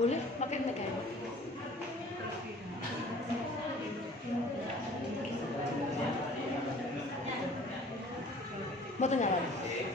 Boleh pakai megang. Mau tengah lagi.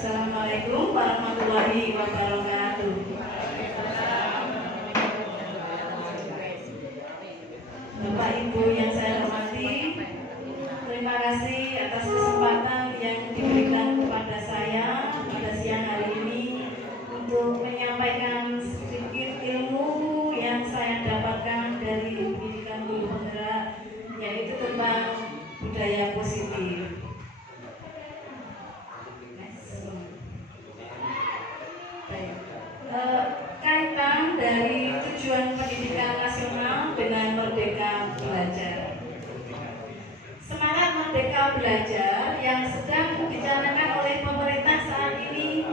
Assalamualaikum warahmatullahi wabarakatuh. Bapak Ibu yang saya hormati, terima kasih atas kesempatan yang diberikan kepada saya pada siang hari ini untuk menyampaikan sedikit ilmu yang saya dapatkan dari pendidikan guru penggerak, yaitu tentang budaya positif. Kaitan dari tujuan pendidikan nasional dengan Merdeka Belajar. Semangat Merdeka Belajar yang sedang dicanangkan oleh pemerintah saat ini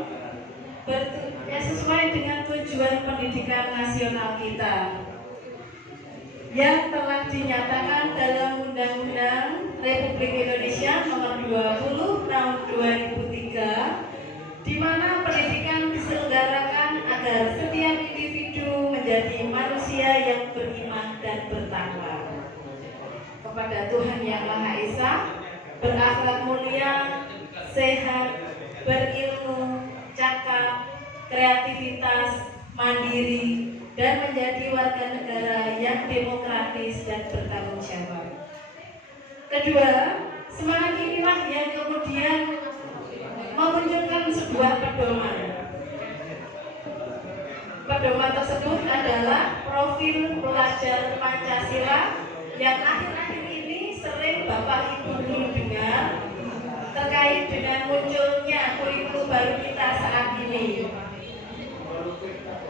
sesuai dengan tujuan pendidikan nasional kita yang telah dinyatakan dalam Undang-Undang Republik Indonesia Nomor 20 Tahun 2003, di mana pendidikan diselenggarakan agar setiap individu menjadi manusia yang beriman dan bertakwa kepada Tuhan Yang Maha Esa, berakhlak mulia, sehat, berilmu, cakap, kreativitas, mandiri, dan menjadi warga negara yang demokratis dan bertanggung jawab. Kedua, semangat inilah yang kemudian memunculkan sebuah pedoman. Pedoman tersebut adalah profil pelajar Pancasila yang akhir-akhir ini sering Bapak Ibu guru dengar terkait dengan munculnya kurikulum baru kita saat ini.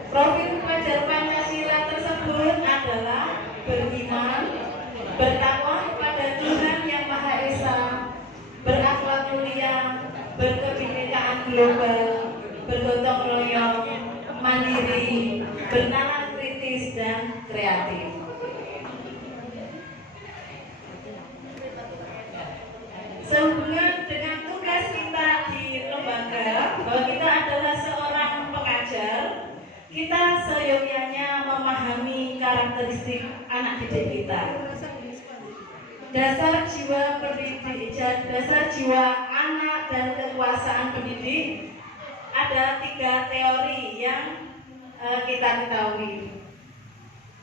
Profil pelajar Pancasila tersebut adalah beriman, bertakwa kepada Tuhan Yang Maha Esa, berakhlak mulia, berkebinekaan global, bergotong royong, mandiri, bernalar kritis, dan kreatif. Sehubungan dengan tugas kita di lembaga, bahwa kita adalah seorang pengajar, kita seyogyanya memahami karakteristik anak didik kita. Dasar jiwa pendidik, dasar jiwa anak dan kekuasaan pendidik, ada 3 teori yang kita ketahui.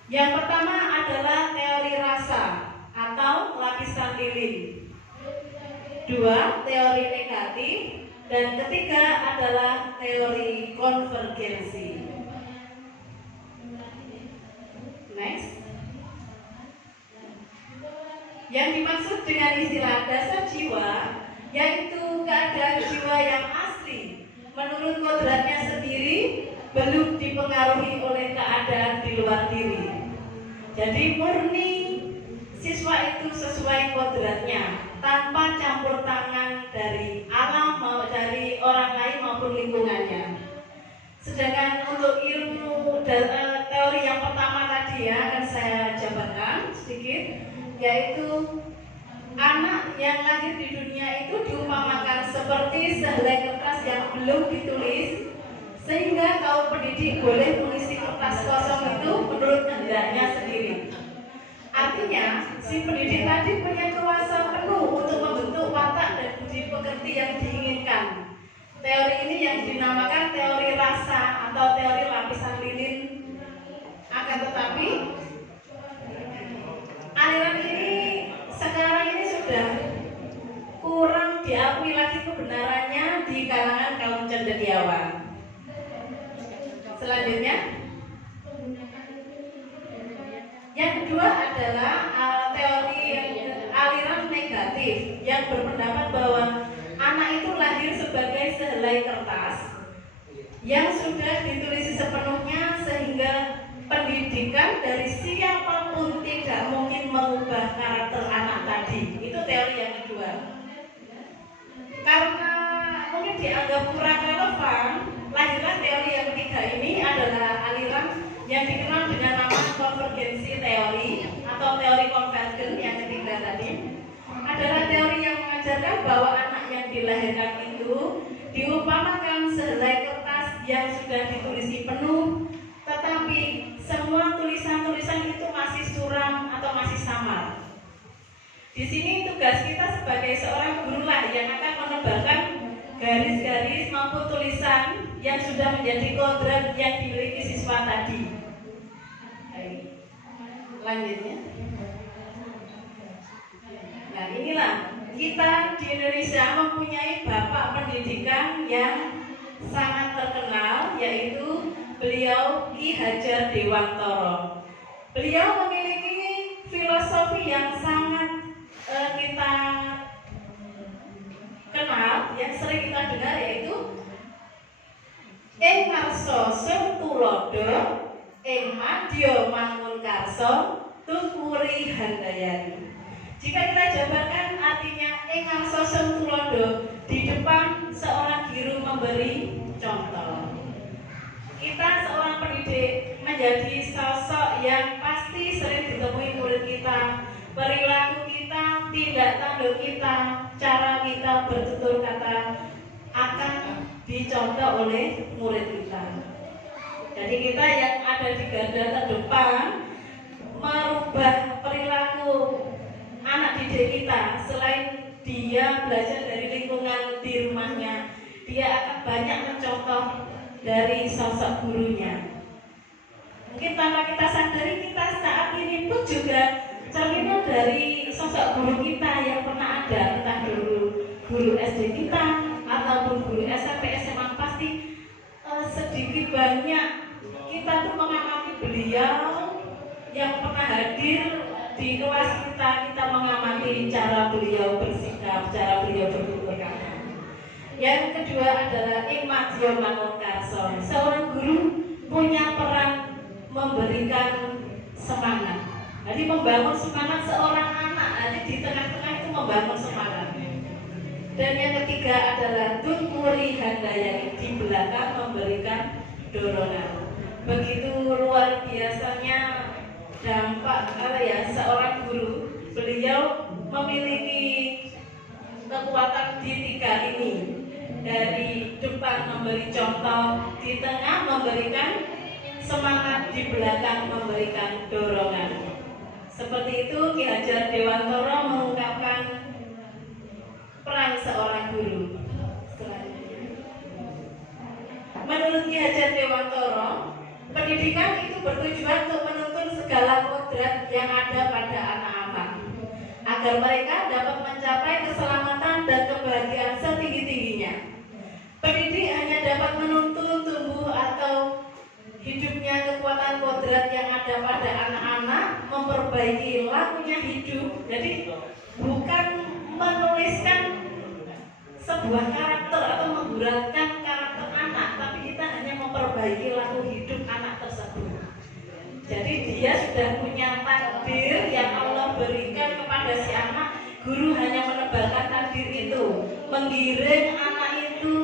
Yang pertama adalah teori rasa atau lapisan lilin. 2, teori negatif, dan ketiga adalah teori konvergensi. Next. Yang dimaksud dengan istilah dasar jiwa yaitu keadaan jiwa yang asli menurut kodratnya sendiri, belum dipengaruhi oleh keadaan di luar diri. Jadi murni siswa itu sesuai kodratnya, tanpa campur tangan dari alam maupun dari orang lain maupun lingkungannya. Sedangkan untuk ilmu teori yang pertama tadi ya akan saya jabarkan sedikit, yaitu anak yang lahir di dunia itu diumpamakan seperti sehelai kertas yang belum ditulis, sehingga kaum pendidik boleh mengisi kertas kosong itu menurut kehendaknya sendiri. Artinya, si pendidik tadi punya kuasa penuh untuk membentuk watak dan budi pekerti yang diinginkan. Teori ini yang dinamakan teori rasa atau teori lapisan lilin. Akan tetapi aliran ini sekarang ini sudah kurang diakui lagi kebenarannya di kalangan kaum cendekiawan. Selanjutnya, yang kedua adalah teori aliran negatif yang berpendapat bahwa anak itu lahir sebagai sehelai kertas yang sudah ditulis sepenuhnya sehingga pendidikan dari siapapun tidak mungkin mengubah karakter anak tadi. Itu teori yang kedua. Karena mungkin dianggap kurang relevan, lahirlah teori yang ketiga ini adalah aliran yang dikenal dengan nama konvergensi teori atau teori konvergen yang ketiga tadi. Adalah teori yang mengajarkan bahwa anak yang dilahirkan itu diumpamakan sehelai kertas yang sudah ditulisi penuh, tetapi semua tulisan-tulisan itu masih suram atau masih samar. Di sini tugas kita sebagai seorang guru lah yang akan menebalkan garis-garis maupun tulisan yang sudah menjadi kodrat yang dimiliki siswa tadi. Lanjutnya. Nah, inilah kita di Indonesia mempunyai bapak pendidikan yang sangat terkenal, yaitu beliau Ki Hajar Dewantara. Beliau memiliki filosofi yang sangat kita kenal, yang sering kita dengar, yaitu ing ngarsa sing tulodo, ing madya mangun karsa, tumuri handayani. Jika kita jabarkan artinya ing ngarsa sing tulodo, di depan seorang guru memberi contoh. Kita seorang pendidik menjadi sosok yang pasti sering ditemui murid kita. Perilaku kita, tindak tanduk kita, cara kita bertutur kata akan dicontoh oleh murid kita. Jadi kita yang ada di garda terdepan merubah perilaku anak didik kita. Selain dia belajar dari lingkungan di rumahnya, dia akan banyak mencontoh dari sosok gurunya. Mungkin tanpa kita sadari, kita saat ini pun juga cerminan dari sosok guru kita yang pernah ada, entah dulu guru SD kita ataupun guru SMP, SMA. Pasti sedikit banyak kita tuh mengamati beliau yang pernah hadir di kelas kita. Kita mengamati cara beliau bersikap, cara beliau bertutur kata. Yang kedua adalah ing madya mangun karsa. Seorang guru punya peran memberikan semangat. Jadi membangun semangat seorang anak. Jadi di tengah-tengah itu membangun semangat. Dan yang ketiga adalah tumuri handayani, di belakang memberikan dorongan. Begitu luar biasanya dampak seorang guru. Beliau memiliki kekuatan di tiga ini. Dari depan memberi contoh, di tengah memberikan semangat, di belakang memberikan dorongan. Seperti itu Ki Hajar Dewantara mengungkapkan peran seorang guru. Menurut Ki Hajar Dewantara, pendidikan itu bertujuan untuk menuntun segala kodrat yang ada pada anak-anak, agar mereka dapat mencapai keselamatan dan kebahagiaan setinggi-tingginya. Pendidik hanya dapat menuntun tumbuh atau hidupnya kekuatan kodrat yang ada pada anak-anak, memperbaiki lakunya hidup. Jadi bukan menuliskan sebuah karakter atau memburatkan karakter anak, tapi kita hanya memperbaiki laku hidup anak tersebut. Jadi dia sudah punya takdir yang Allah berikan kepada si anak. Guru hanya menebalkan takdir itu, menggiring anak itu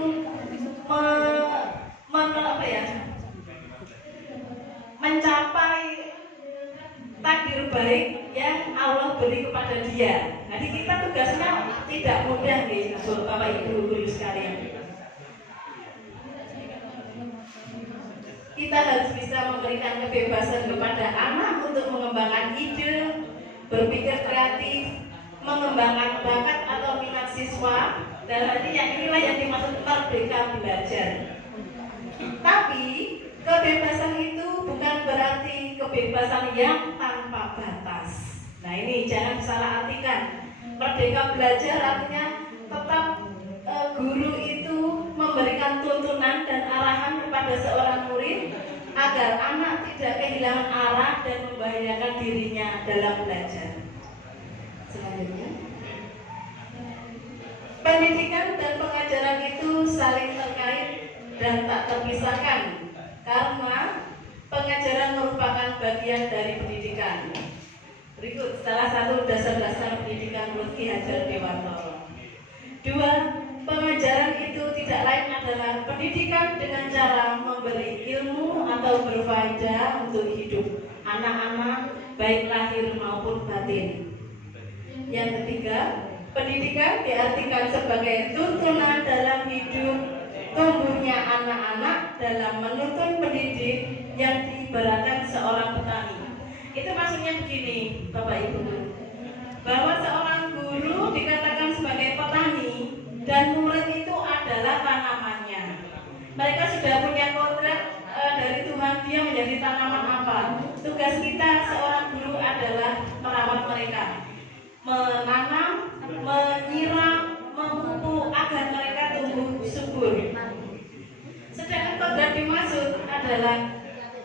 mencapai takdir baik yang Allah beri kepada dia. Jadi kita tugasnya tidak mudah nih, Bapak Ibu guru sekalian. Kita harus bisa memberikan kebebasan kepada anak untuk mengembangkan ide, berpikir kreatif, mengembangkan bakat atau minat siswa. Dan nanti yang inilah yang dimaksud merdeka belajar. Tapi kebebasan itu bukan berarti kebebasan yang tanpa batas. Nah ini jangan salah artikan. Merdeka belajar artinya tetap guru itu memberikan tuntunan dan arahan kepada seorang murid agar anak tidak kehilangan arah dan membahayakan dirinya dalam belajar. Selanjutnya, pendidikan dan pengajaran itu saling terkait dan tak terpisahkan karena pengajaran merupakan bagian dari pendidikan. Berikut salah satu dasar-dasar pendidikan menurut Ki Hajar Dewantoro. 2. Pengajaran itu tidak lain adalah pendidikan dengan cara memberi ilmu atau berfaedah untuk hidup anak-anak baik lahir maupun batin. Yang ketiga, pendidikan diartikan sebagai tuntunan dalam hidup tumbuhnya anak-anak dalam menuntun pendidik yang diibaratkan seorang petani. Itu maksudnya begini, Bapak Ibu, bahwa seorang guru dikatakan sebagai petani dan murid itu adalah tanamannya. Mereka sudah punya kontrak dari Tuhan, dia menjadi tanaman apa. Tugas kita seorang guru adalah merawat mereka, menanam, menyiram, memupuk agar mereka tumbuh subur. Sedangkan kontrak dimaksud adalah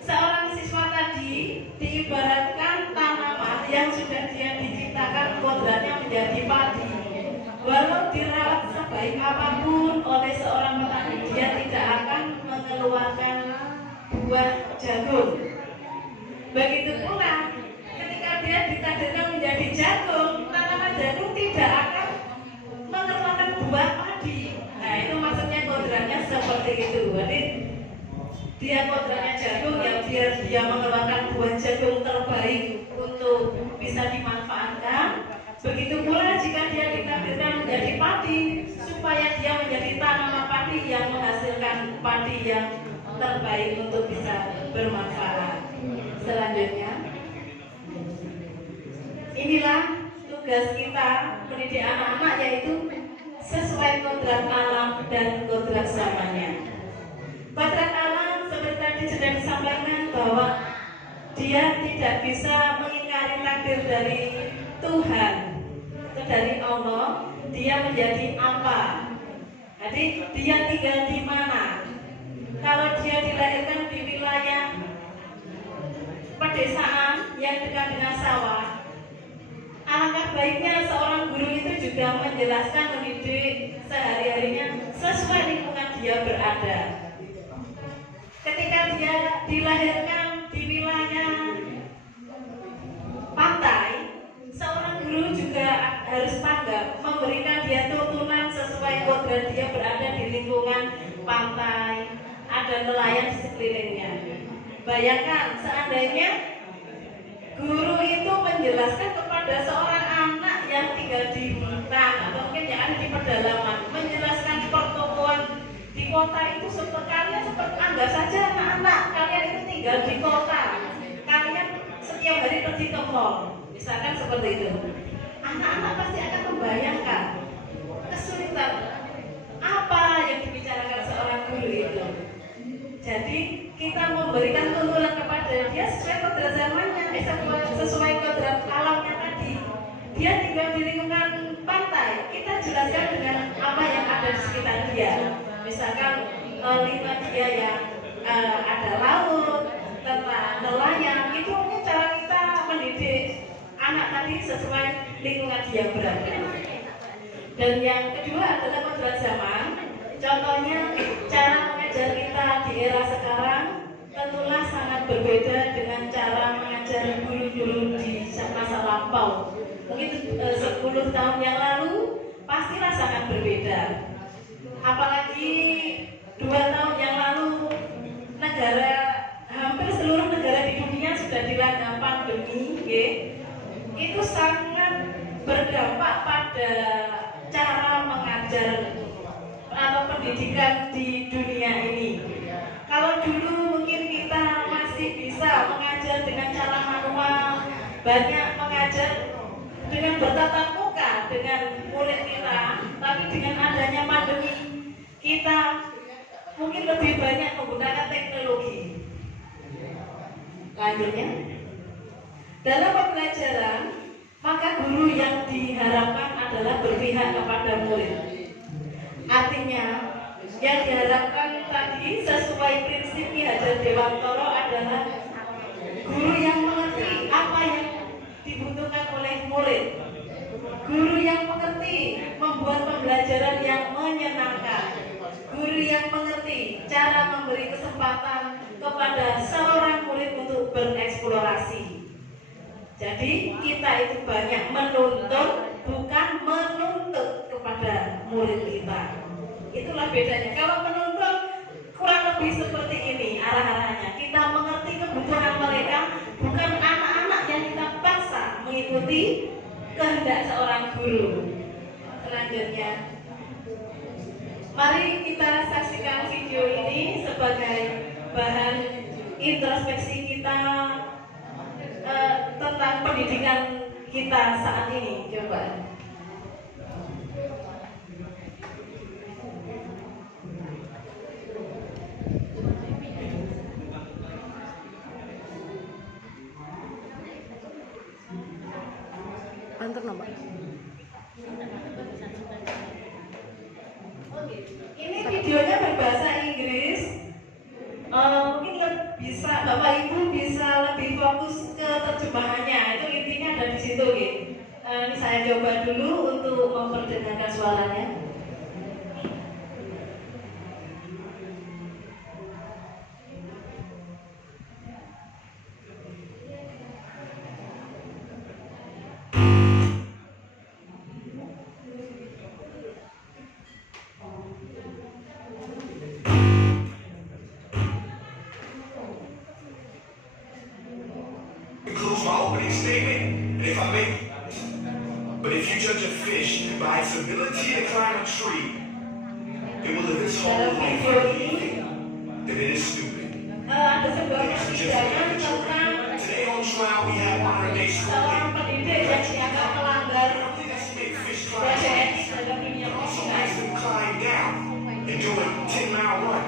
seorang siswa tadi diibaratkan tanaman yang sudah dia diciptakan kodratnya menjadi padi. Walau dirawat sebaik apapun oleh seorang petani, dia tidak akan mengeluarkan buah jagung. Begitu pula ketika dia ditakdirkan menjadi jagung, tanaman jagung tidak akan mengeluarkan buah padi. Nah itu maksudnya kodratnya seperti itu. Jadi dia kodratnya jagung ya biar dia mengeluarkan buah jagung terbaik untuk bisa dimanfaatkan. Begitu pula jika dia ditakdirkan menjadi padi, supaya dia menjadi tanaman padi yang menghasilkan padi yang terbaik untuk bisa bermanfaat. Selanjutnya, inilah tugas kita mendidik anak-anak, yaitu sesuai kodrat alam dan kodrat zamannya. Kodrat alam seperti tadi sudah disampaikan bahwa dia tidak bisa mengingkari takdir dari Tuhan, dari Allah. Dia menjadi apa? Jadi dia tinggal di mana? Kalau dia dilahirkan di wilayah pedesaan yang dekat dengan sawah, alangkah baiknya seorang guru itu juga menjelaskan, mendidik sehari-harinya sesuai lingkungan dia berada. Ketika dia dilahirkan di wilayah pantai, seorang guru juga harus tanggap memberikan dia tuntunan sesuai kodrat dia berada di lingkungan pantai, ada nelayan di sekelilingnya. Bayangkan seandainya guru itu menjelaskan kepada seorang anak yang tinggal di hutan atau mungkin yang ada di pedalaman, menjelaskan pertemuan di kota itu seperti anggap saja anak-anak kalian itu tinggal di kota, kalian setiap hari pergi ke mall, misalkan seperti itu. Anak-anak pasti akan membayangkan kesulitan apa yang dibicarakan seorang guru itu. Jadi kita memberikan tuntunan kepada dia sesuai kodrat zamannya, sesuai kodrat alamnya tadi. Dia tinggal di lingkungan pantai, kita jelaskan dengan apa yang ada di sekitar dia. Misalkan lingkungan dia yang ada laut, tentang nelayan, itu cara kita mendidik anak tadi sesuai lingkungan dia berada. Dan yang kedua adalah kodrat zaman. Contohnya cara mengajar kita di era sekarang tentulah sangat berbeda dengan cara mengajar guru-guru di masa lampau. Mungkin 10 tahun yang lalu pastilah sangat berbeda. Apalagi 2 tahun yang lalu hampir seluruh negara di dunia sudah dilanda pandemi, itu sangat berdampak pada cara mengajar atau pendidikan di dunia ini. Kalau dulu mungkin kita masih bisa mengajar dengan cara manual, banyak mengajar dengan bertatap muka dengan murid kita, tapi dengan adanya pandemi kita lebih banyak menggunakan teknologi. Lanjutnya, dalam pembelajaran, maka guru yang diharapkan adalah berpihak kepada murid. Artinya, yang diharapkan tadi sesuai prinsip Ki Hajar Dewantara adalah guru yang mengerti apa yang dibutuhkan oleh murid, guru yang mengerti membuat pembelajaran yang menyenangkan, guru yang mengerti cara memberi kesempatan kepada seorang murid untuk bereksplorasi. Jadi kita itu banyak menuntun, bukan menuntut kepada murid kita. Itulah bedanya. Kalau menuntun kurang lebih seperti ini arah-arahnya. Kita mengerti kebutuhan mereka, bukan anak-anak yang kita paksa mengikuti kehendak seorang guru. Selanjutnya, mari kita saksikan video ini sebagai bahan introspeksi kita tentang pendidikan kita saat ini. Coba. Antar nama. Ini videonya berbahasa Inggris. Mungkin bisa Bapak Ibu bisa lebih fokus ke terjemahannya. Itu intinya ada di situ, gitu. Ini saya coba dulu untuk memperdengarkan suaranya. Concludes my opening statement, and if I may, but if you judge a fish by its ability to climb a tree, it will live its whole life believing that it is stupid. Ada sebuah kebijakan tentang Today on trial we have modern day school. seorang pendidik yang dianggap melanggar Let's make fish kode climb. etik dalam dunia Also pendidikan. makes them climb down and do a 10-mile run.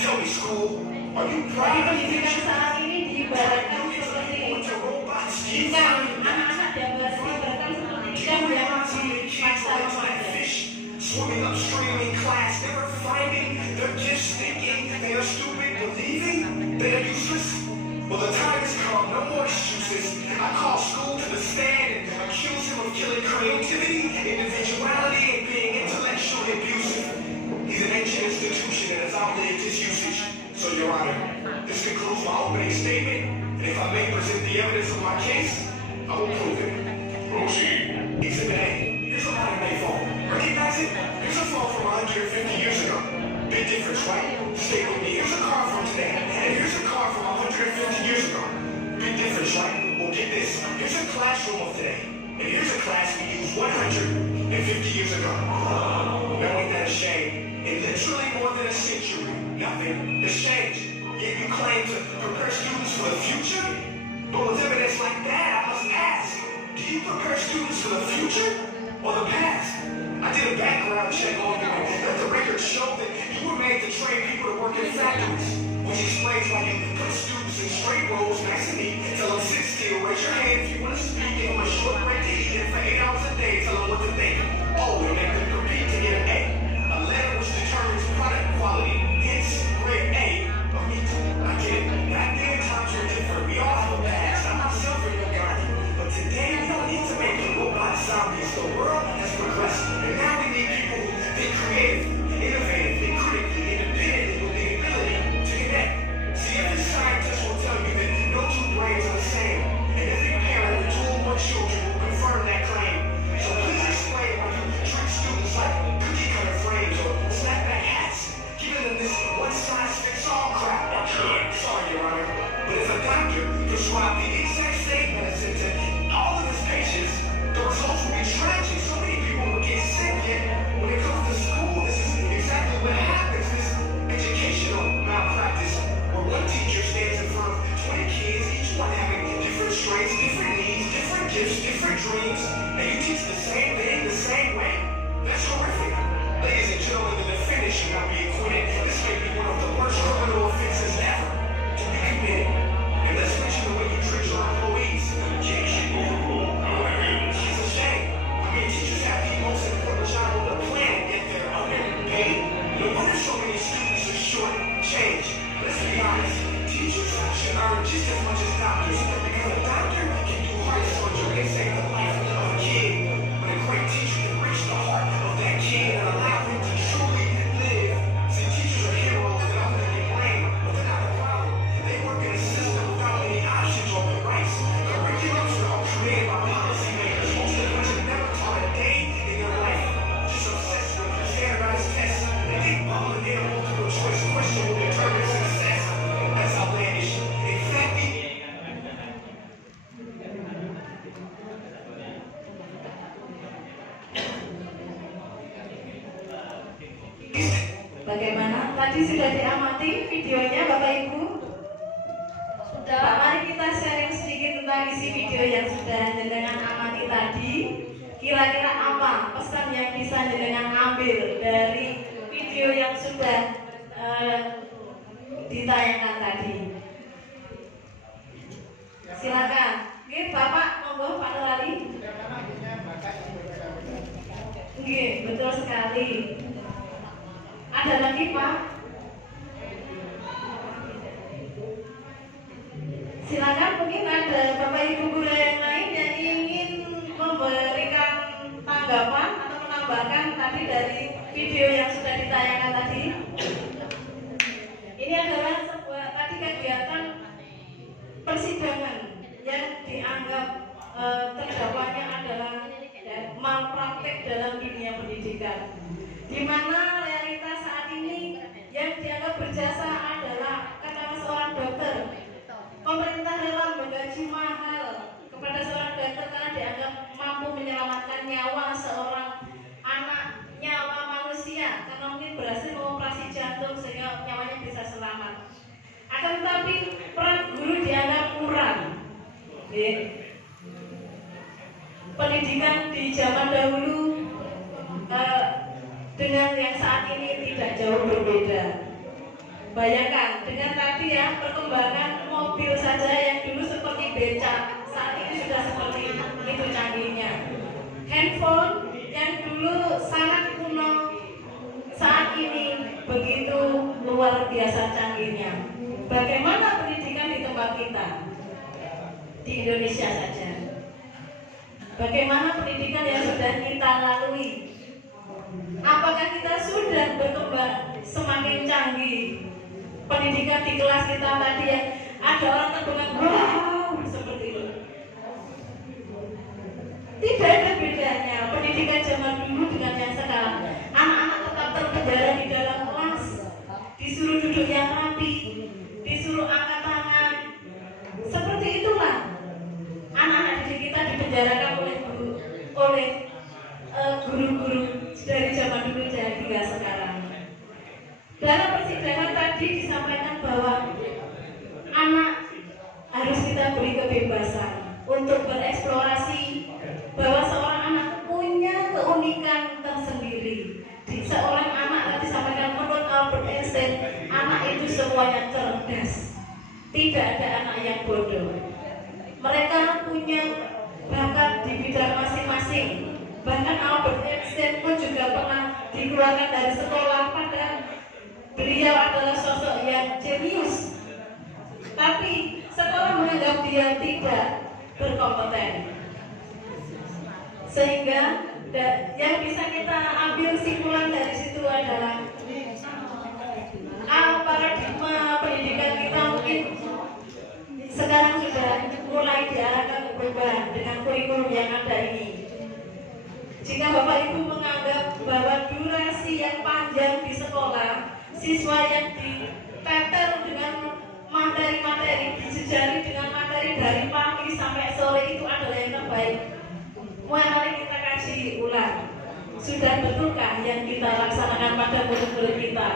Tell me, school, are you Jadi proud of pendidikan teachers? saat ini diibaratkan seperti With your robots, ikan, anak-anak diibaratkan seperti ikan yang dipaksa memakai. Swimming upstream in class, never finding their gifts, thinking they are stupid, believing they are useless. Well, the time has come, no more excuses. I call school to the stand and accuse him of killing creativity, individuality, and being intellectually abusive. He's an ancient institution that has outlived his usage. So, Your Honor, this concludes my opening statement, and if I may present the evidence of my case, I will prove it. Proceed. Exhibit A. Here's a modern day phone. Recognize it? Here's a phone from 150 years ago. Big difference, right? Stay with me. Here's a car from today, and here's a car from 150 years ago. Big difference, right? Well, get this. Here's a classroom of today, and here's a class we used 150 years ago. Now, ain't that a shame? In literally more than a century, nothing has changed. Yet you claim to prepare students for the future? But with evidence like that, I must ask, do you prepare students for the future or the past? I did a background check on you, and let the records show that you were made to train people to work in factories, which explains why you put students in straight rows, nice and neat, tell them sit still, raise your hand if you want to speak, give them a short break to eat, and for 8 hours a day, tell them what to think. Oh, and make them compete to get an A. A letter which determines product quality, hence grade A of meat. I get it. Back then, times were different. We all have a past. I'm not selfish, but today we don't need to make robot zombies. The world has progressed, and now we need people who think creative, innovative, mama and their multiple choice question will determine success. That's outlandish. In fact, bagaimana? Tadi sudah diamati videonya Bapak Ibu? Sudah. Mari kita sharing sedikit tentang isi video yang sudah jenengan amati tadi. Kira-kira apa pesan yang bisa jenengan ambil dari video yang sudah ditayangkan tadi? Silakan. Oke, Bapak, monggo Pak Nurali. Oke, betul sekali. Ada lagi Pak? Silakan, mungkin ada Bapak Ibu guru yang lain yang ingin memberikan tanggapan atau menambahkan tadi dari video yang sudah ditayangkan tadi. Ini adalah sebuah tadi kegiatan persidangan yang dianggap terdakwanya adalah malpraktek dalam dunia pendidikan, di mana realitas saat ini yang dianggap berjasa adalah kata seorang dokter. Pemerintah rela menggaji mahal kepada seorang dokter karena dianggap mampu menyelamatkan nyawa seorang anak, nyawa manusia, karena mungkin berhasil mengoperasi jantung sehingga nyawanya bisa selamat. Akan tetapi peran guru dianggap kurang. Pendidikan di zaman dahulu dengan yang saat ini tidak jauh berbeda. Bayangkan dengan tadi ya, perkembangan mobil saja yang dulu seperti becak, saat ini sudah seperti itu canggihnya. Handphone yang dulu sangat kuno, saat ini begitu luar biasa canggihnya. Bagaimana pendidikan di tempat kita di Indonesia saja? Bagaimana pendidikan yang sudah kita lalui? Apakah kita sudah berkembang semakin canggih? Pendidikan di kelas kita tadi ya, ada orang terbengak, wow, seperti itu. Tidak ada bedanya pendidikan zaman dulu dengan yang sekarang. Anak-anak tetap terpenjara di dalam kelas, disuruh duduk yang rapi, disuruh angkat tangan. Seperti itulah anak-anak didik kita dipenjarakan oleh guru-guru dari zaman dulu hingga sekarang. Dalam persidangan tadi disampaikan bahwa anak harus kita beri kebebasan untuk bereksplorasi, bahwa seorang anak punya keunikan tersendiri. Seorang anak tadi disampaikan menurut Albert Einstein, anak itu semuanya cerdas. Tidak ada anak yang bodoh. Mereka punya bakat di bidang masing-masing. Bahkan Albert Einstein pun juga pernah dikeluarkan dari sekolah, padahal beliau adalah sosok yang jenius. Tapi sekolah menganggap dia tidak berkompeten. Sehingga yang bisa kita ambil simpulan dari situ adalah paradigma pendidikan kita mungkin sekarang sudah mulai diarahkan ke perubahan dengan kurikulum yang ada ini. Jika Bapak Ibu menganggap bahwa durasi yang panjang di sekolah, siswa yang diteter dengan materi-materi, dijejali dengan materi dari pagi sampai sore itu adalah yang terbaik. Mari kita kaji ulang. Sudah betulkah yang kita laksanakan pada murid-murid kita?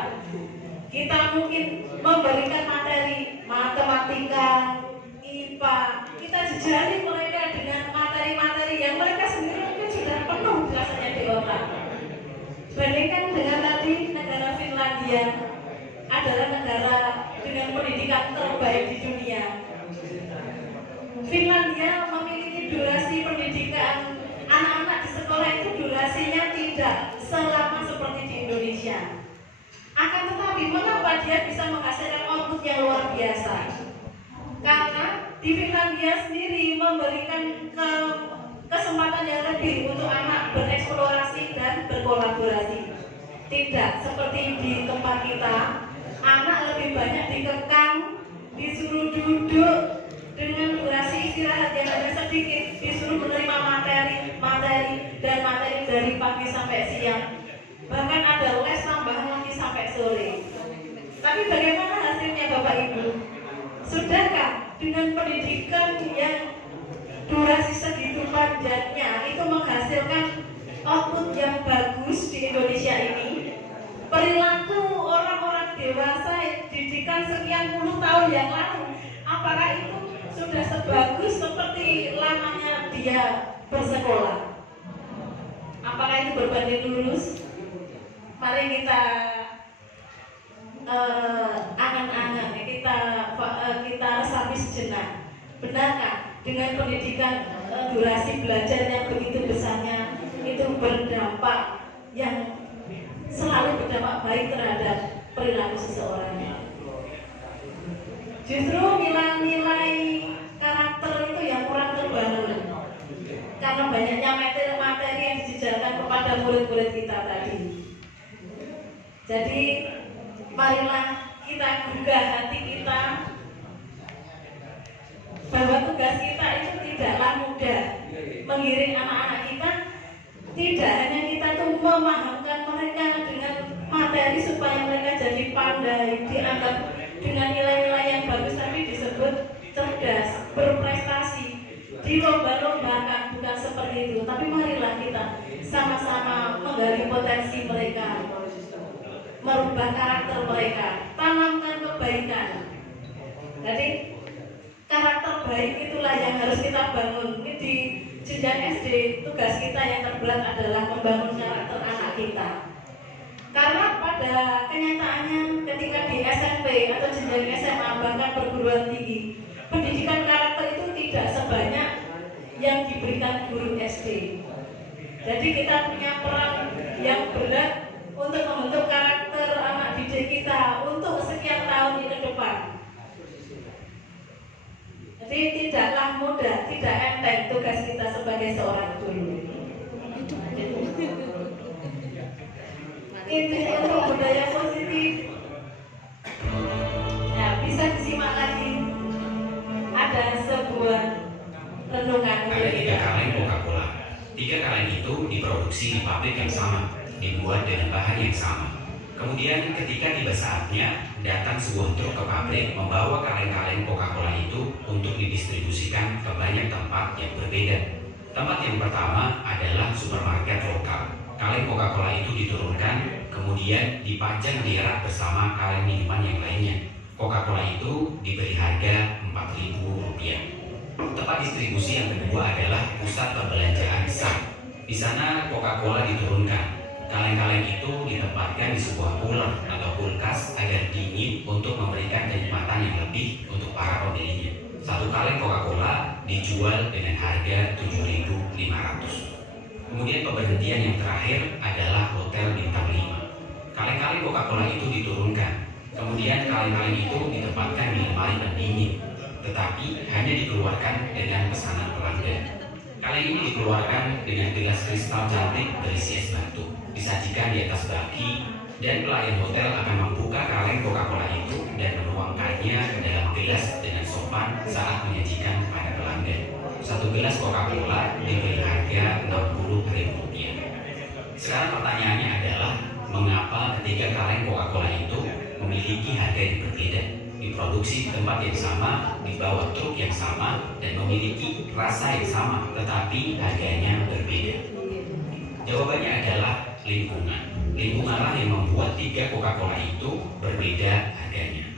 Kita mungkin memberikan materi matematika, IPA, kita jejali mereka dengan materi-materi yang mereka sendiri mungkin sudah penuh rasanya di otak. Bandingkan dengan tadi negara Finlandia adalah negara dengan pendidikan terbaik di dunia. Finlandia memiliki durasi pendidikan anak-anak di sekolah itu durasinya tidak selama seperti di Indonesia. Akan tetapi mengapa dia bisa menghasilkan output yang luar biasa? Karena di Finlandia sendiri memberikan kesempatan yang lebih untuk anak bereksplorasi dan berkolaborasi. Tidak seperti di tempat kita, anak lebih banyak dikekang, disuruh duduk dengan durasi istirahat yang hanya sedikit, disuruh menerima materi dari pagi sampai siang. Bahkan ada les tambahan lagi sampai Tapi bagaimana hasilnya Bapak Ibu? Sudahkah dengan pendidikan yang durasi segitu panjangnya itu menghasilkan output yang bagus di Indonesia ini? Perilaku orang-orang dewasa didikan sekian puluh tahun yang lalu, apakah itu sudah sebagus seperti lamanya dia bersekolah? Apakah itu berbanding lurus? Mari kita angan-angan, kita resapi sejenak. Benarkah dengan pendidikan durasi belajar yang begitu besarnya itu berdampak yang selalu berdampak baik terhadap perilaku seseorang? Justru nilai-nilai karakter itu yang kurang terbangun karena banyaknya materi yang dijejalkan kepada murid-murid kita tadi. Jadi marilah kita gugah hati kita bahwa tugas kita itu tidaklah mudah. Mengiring anak-anak kita, tidak hanya kita tuh memahamkan mereka dengan materi supaya mereka jadi pandai, dianggap dengan nilai-nilai yang bagus, tapi disebut cerdas, berprestasi, dilomba-lombakan, bukan seperti itu. Tapi marilah kita sama-sama menggali potensi mereka, merubah karakter mereka, tanamkan kebaikan. Jadi karakter baik itulah yang harus kita bangun. Ini di jenjang SD, tugas kita yang terberat adalah membangun karakter anak kita. Karena pada kenyataannya ketika di SMP atau jenjang SMA bahkan perguruan tinggi, pendidikan karakter itu tidak sebanyak yang diberikan guru SD. Jadi kita punya peran yang berat untuk membentuk karakter anak didik kita untuk sekian tahun ke depan. Jadi tidaklah mudah, tidak enteng tugas kita sebagai seorang guru. Itu untuk budaya positif. Ya, bisa disimak lagi. Ada sebuah renungan untuk Ada 3 kita. kaleng Coca-Cola. 3 kaleng itu diproduksi di pabrik yang sama, dibuat dengan bahan yang sama. Kemudian ketika tiba saatnya, datang sebuah truk ke pabrik membawa kaleng-kaleng Coca-Cola itu untuk didistribusikan ke banyak tempat yang berbeda. Tempat yang pertama adalah supermarket lokal. Kaleng Coca-Cola itu diturunkan, kemudian dipajang di rak bersama kaleng minuman yang lainnya. Coca-Cola itu diberi harga Rp4.000. Tempat distribusi yang kedua adalah pusat perbelanjaan besar. Di sana Coca-Cola diturunkan. Kaleng-kaleng itu ditempatkan di sebuah cooler atau kulkas agar dingin untuk memberikan kenikmatan yang lebih untuk para pembelinya. Satu kaleng Coca-Cola dijual dengan harga Rp7.500. Kemudian pemberhentian yang terakhir adalah hotel bintang 5. Kaleng-kaleng Coca-Cola itu diturunkan. Kemudian kaleng-kaleng itu ditempatkan di lemari pendingin, tetapi hanya dikeluarkan dengan pesanan pelanggan. Kaleng ini dikeluarkan dengan gelas kristal cantik berisi es batu, disajikan di atas baki, dan pelayan hotel akan membuka kaleng Coca-Cola itu dan menuangkannya ke dalam gelas dengan sopan saat menyajikan kepada pelanggan. Satu gelas Coca-Cola diberi harga Rp60.000. Sekarang pertanyaannya adalah, mengapa ketiga kaleng Coca-Cola itu memiliki harga yang berbeda? Diproduksi di tempat yang sama, dibawa truk yang sama, dan memiliki rasa yang sama, tetapi harganya berbeda. Jawabannya adalah lingkungan. Lingkunganlah yang membuat 3 Coca-Cola itu berbeda harganya.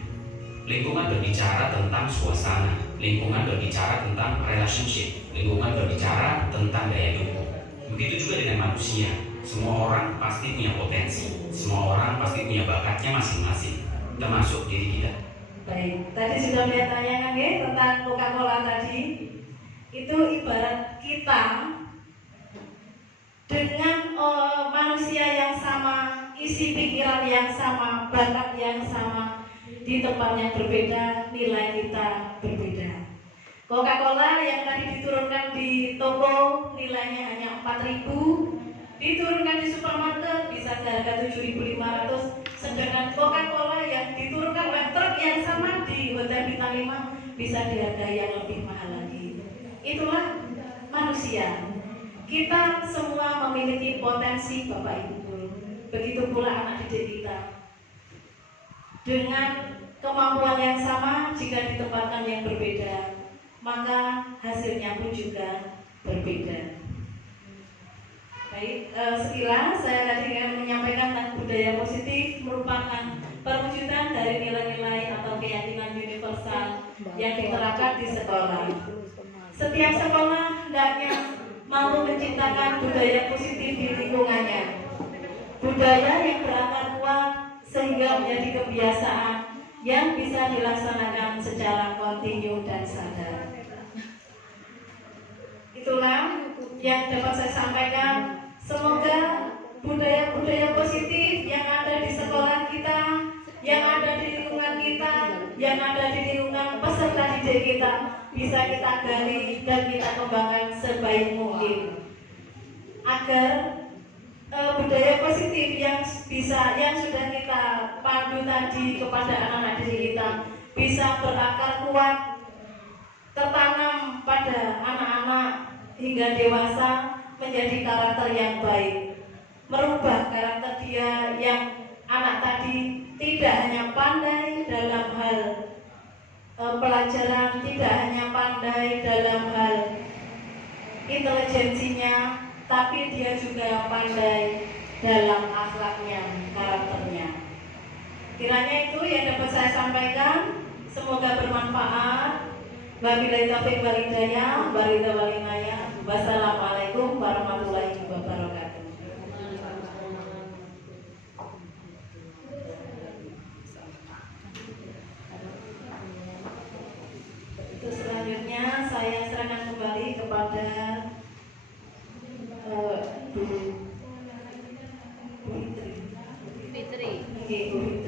Lingkungan berbicara tentang suasana, lingkungan berbicara tentang relationship, lingkungan berbicara tentang daya dukung. Begitu juga dengan manusia. Semua orang pasti punya potensi, semua orang pasti punya bakatnya masing-masing, termasuk diri kita. Baik, tadi sudah melihat tayangan ya tentang Coca-Cola tadi. Itu ibarat kita dengan manusia yang sama, isi pikiran yang sama, bakat yang sama, di tempat yang berbeda, nilai kita berbeda. Coca-Cola yang tadi diturunkan di toko nilainya hanya 4.000, diturunkan di supermarket bisa seharga 7.500, sedangkan Coca-Cola yang diturunkan oleh truk yang sama di hotel bintang 5 bisa dihargai yang lebih mahal lagi. Itulah manusia. Kita semua memiliki potensi Bapak Ibu. Begitu pula anak didik kita. dengan kemampuan yang sama jika ditempatkan yang berbeda, maka hasilnya pun juga berbeda. Baik, sekilas saya tadi ingin menyampaikan tentang budaya positif merupakan perwujudan dari nilai-nilai atau keyakinan universal yang diterapkan di sekolah. Setiap sekolah hendaknya mampu menciptakan budaya positif di lingkungannya. Budaya yang berakar kuat sehingga menjadi kebiasaan yang bisa dilaksanakan secara kontinu dan sadar. Itulah yang dapat saya sampaikan. Semoga budaya-budaya positif yang ada di sekolah kita, yang ada di lingkungan kita, yang ada di lingkungan peserta didik kita bisa kita gali dan kita kembangkan sebaik mungkin, agar budaya positif yang sudah kita pandu tadi kepada anak-anak didik kita bisa berakar kuat, tertanam pada anak-anak hingga dewasa menjadi karakter yang baik, merubah karakter dia yang anak tadi tidak hanya pandai dalam hal pelajaran, tidak hanya pandai dalam hal intelijensinya, tapi dia juga pandai dalam akhlaknya, karakternya. Kiranya itu yang dapat saya sampaikan, semoga bermanfaat. Wabillahi taufiq wal hidayah, waridha wal inayah. Wassalamualaikum warahmatullahi wabarakatuh. Itu selanjutnya saya serahkan kembali kepada